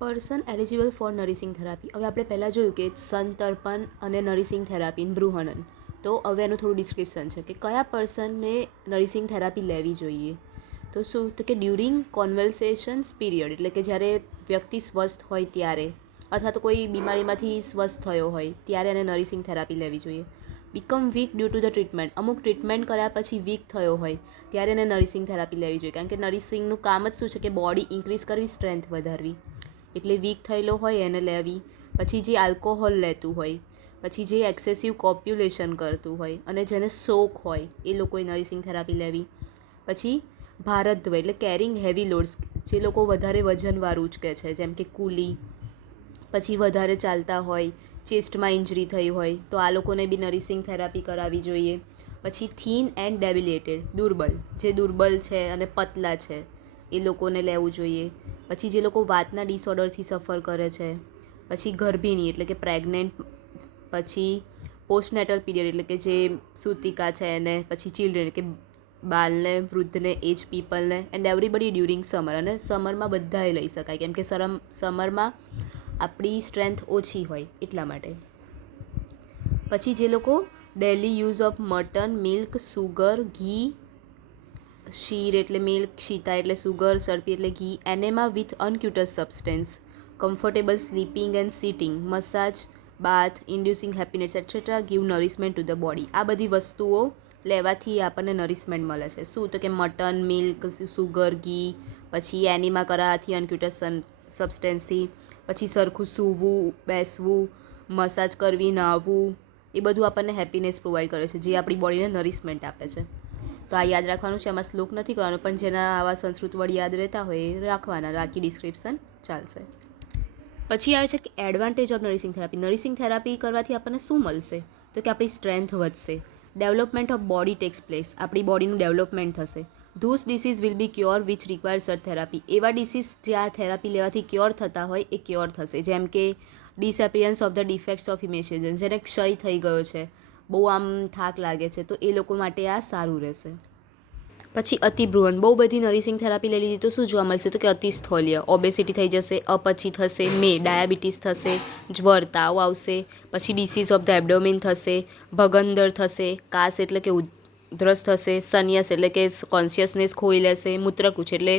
Person eligible for nourishing therapy. હવે આપણે પહેલાં જોયું કે સંતર્પણ અને નરિસિંગ થેરાપી બૃહનન. તો હવે એનું થોડું ડિસ્ક્રિપ્શન છે કે કયા પર્સનને નરિસિંગ થેરાપી લેવી જોઈએ. તો શું તો કે ડ્યુરિંગ કોન્વલ્સેશન્સ પીરિયડ, એટલે કે જ્યારે વ્યક્તિ સ્વસ્થ હોય ત્યારે, અથવા તો કોઈ બીમારીમાંથી સ્વસ્થ થયો હોય ત્યારે એને નરિસિંગ થેરાપી લેવી જોઈએ. Become weak due to the treatment, અમુક ટ્રીટમેન્ટ કર્યા પછી વીક થયો હોય ત્યારે એને નરિસિંગ થેરાપી લેવી જોઈએ. કારણ કે નરિસિંગનું કામ જ શું છે કે બોડી ઇન્ક્રીઝ કરવી, સ્ટ્રેન્થ વધારવી. એટલે વીક થયેલો હોય એને લેવી. પછી જે આલ્કોહોલ લેતું હોય, પછી જે એક્સેસિવ કોપ્યુલેશન કરતું હોય અને જેને શોક હોય એ લોકોએ નરિસિંગ થેરાપી લેવી. પછી ભારદ્વય એટલે કેરિંગ હેવી લોડ્સ, જે લોકો વધારે વજનવાળું ઉચકે છે, જેમ કે કુલી, પછી વધારે ચાલતા હોય, ચેસ્ટમાં ઇન્જરી થઈ હોય તો આ લોકોને બી નરિસિંગ થેરાપી કરાવવી જોઈએ. પછી થીન એન્ડ ડેબિલેટેડ, દુર્બલ, જે દુર્બલ છે અને પતલા છે એ લોકોને લેવું જોઈએ. પછી જે લોકો વાતના ડિસઓર્ડરથી સફર કરે છે, પછી ગર્ભિણી એટલે કે પ્રેગ્નેન્ટ, પછી પોસ્ટનેટલ પીરિયડ એટલે કે જે સૂતિકા છે એને, પછી ચિલ્ડ્રન કે બાળને, વૃદ્ધને, એજ પીપલને, એન્ડ એવરીબડી ડ્યુરિંગ સમર. અને સમરમાં બધાએ લઈ શકાય કેમ કે સમરમાં આપણી સ્ટ્રેન્થ ઓછી હોય એટલા માટે. પછી જે લોકો daily use of mutton, milk, sugar, ઘી, શીર એટલે મિલ્ક, ક્ષીતા એટલે સુગર, સરપી એટલે ઘી, enema with unctuous substance, comfortable sleeping and sitting, massage, bath, inducing happiness etcetera give nourishment to the body. આ બધી વસ્તુઓ લેવાથી આપણને નરિશમેન્ટ મળે છે. શું તો કે મટન, મિલ્ક, સુગર, ઘી, પછી એનિમા કરાવવાથી અનક્યુટસ સબસ્ટેન્સથી, પછી સરખું સૂવું, બેસવું, મસાજ કરવી, નાહવું, એ બધું આપણને હેપીનેસ પ્રોવાઈડ કરે છે, જે આપણી બોડીને નરિશમેન્ટ આપે છે. તો આ યાદ રાખવાનું છે. એમાં શ્લોક નથી કરવાનો, પણ જેના આવા સંસ્કૃત વર્ડ યાદ રહેતા હોય એ રાખવાના, બાકી ડિસ્ક્રિપ્શન ચાલશે. પછી આવે છે કે advantage of nourishing therapy. Nourishing therapy કરવાથી આપણને શું મળશે તો કે આપણી સ્ટ્રેન્થ વધશે. Development of body takes place, આપણી બોડીનું ડેવલપમેન્ટ થશે. Those disease will be cure which require such therapy. એવા ડિસીઝ જે આ થેરાપી લેવાથી ક્યોર થતા હોય એ ક્યોર થશે. જેમ કે ડિસએપિયરન્સ ઓફ ધ ડિફેક્ટ્સ ઓફ ઇમેજિનેશન, જેને ક્ષય થઈ ગયો છે, બહુ આમ થાક લાગે છે, તો એ લોકો માટે આ સારું રહેશે. પછી અતિભ્રુવન, બહુ બધી નરિસિંગ થેરાપી લઈ લીધી તો શું જોવા મળશે તો કે અતિસ્થૌલ્ય, ઓબેસિટી થઈ જશે, અપચી થશે, ડાયાબિટીસ થશે, જ્વર, તાવ આવશે, પછી ડિસીઝ ઓફ ધ એબ્ડોમિન થશે, ભગંદર થશે, કાસ એટલે કે ઉધરસ થશે, સનિયસ એટલે કે કોન્શિયસનેસ ખોઈ લેશે, મૂત્રકુચ એટલે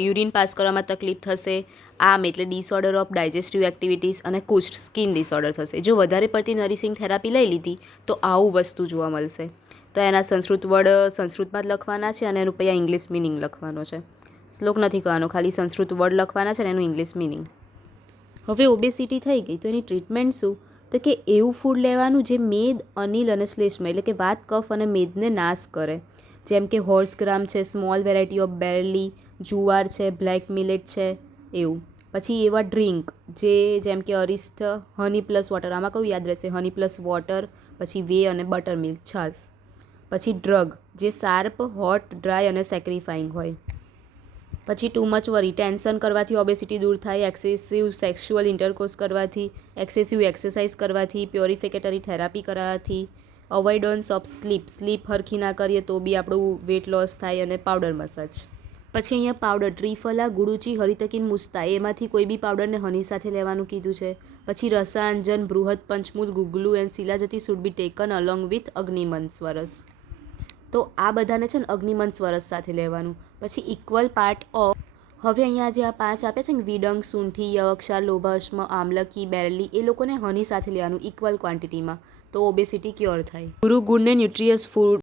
યુરિન પાસ કરવામાં તકલીફ થશે, આમ એટલે ડિસઓર્ડર ઓફ ડાયજેસ્ટિવ એક્ટિવિટીઝ, અને કુષ્ઠ સ્કિન ડિસઓર્ડર થશે. જો વધારે પડતી નરિસિંગ થેરાપી લઈ લીધી તો આવું વસ્તુ જોવા મળશે. તો એના સંસ્કૃત વર્ડ સંસ્કૃતમાં જ લખવાના છે અને એનું પછી ઇંગ્લિશ મિનિંગ લખવાનો છે. શ્લોક નથી કરવાનો, ખાલી સંસ્કૃત વર્ડ લખવાના છે અને એનું ઇંગ્લિશ મિનિંગ. હવે ઓબેસિટી થઈ ગઈ તો એની ટ્રીટમેન્ટ શું તો કે એવું ફૂડ લેવાનું જે મેદ, અનિલ અને શ્લેષ્મા એટલે કે વાત, કફ અને મેદને નાશ કરે. જેમ કે હોર્સ ગ્રામ છે, સ્મોલ વેરાયટી ઓફ બેરલી, જુવાર છે, બ્લેક મિલેટ છે, એવું. પછી એવા ડ્રિંક જેમ કે અરિષ્ટ, હની પ્લસ વોટર, આમાં કયું યાદ રહેશે, હની પ્લસ વોટર, પછી વે અને બટર મિલ્ક, છાશ. પછી ડ્રગ જે શાર્પ, હોટ, ડ્રાય અને સેક્રિફાઈંગ હોય. પછી ટુ મચ વરી, ટેન્શન કરવાથી ઓબેસિટી દૂર થાય, એક્સેસિવ સેક્સ્યુઅલ ઇન્ટરકોર્સ કરવાથી, એક્સેસિવ એક્સરસાઇઝ કરવાથી, પ્યોરિફિકેટરી થેરાપી કરાવવાથી, અવોઇડન્સ ઓફ સ્લીપ હરખી ના કરીએ તો બી આપણું વેટ લોસ થાય, અને પાવડર મસાજ. પછી અહીંયા પાવડર ત્રિફલા, ગુડુચી, હરિતકીન, મુસ્તા, એમાંથી કોઈ બી પાવડરને હની સાથે લેવાનું કીધું છે. પછી રસાંજન, બૃહદ, પંચમૂલ, ગુગલુ એન્ડ શિલાજતી should be taken along with અગ્નિમન સ્વરસ. તો આ બધાને છે ને અગ્નિમન સ્વરસ સાથે લેવાનું. પછી ઇક્વલ પાર્ટ ઓફ, હવે અહીંયા જે આ 5 આપ્યા છે ને વિડંગ, સૂંઠી, યવક્ષાર, લોભાશ્મ, આમલકી, બેરલી, એ લોકોને હની સાથે લેવાનું ઇક્વલ ક્વોન્ટિટીમાં, તો ઓબેસિટી ક્યોર થાય. ગુરુ ગુડને ન્યુટ્રિયસ ફૂડ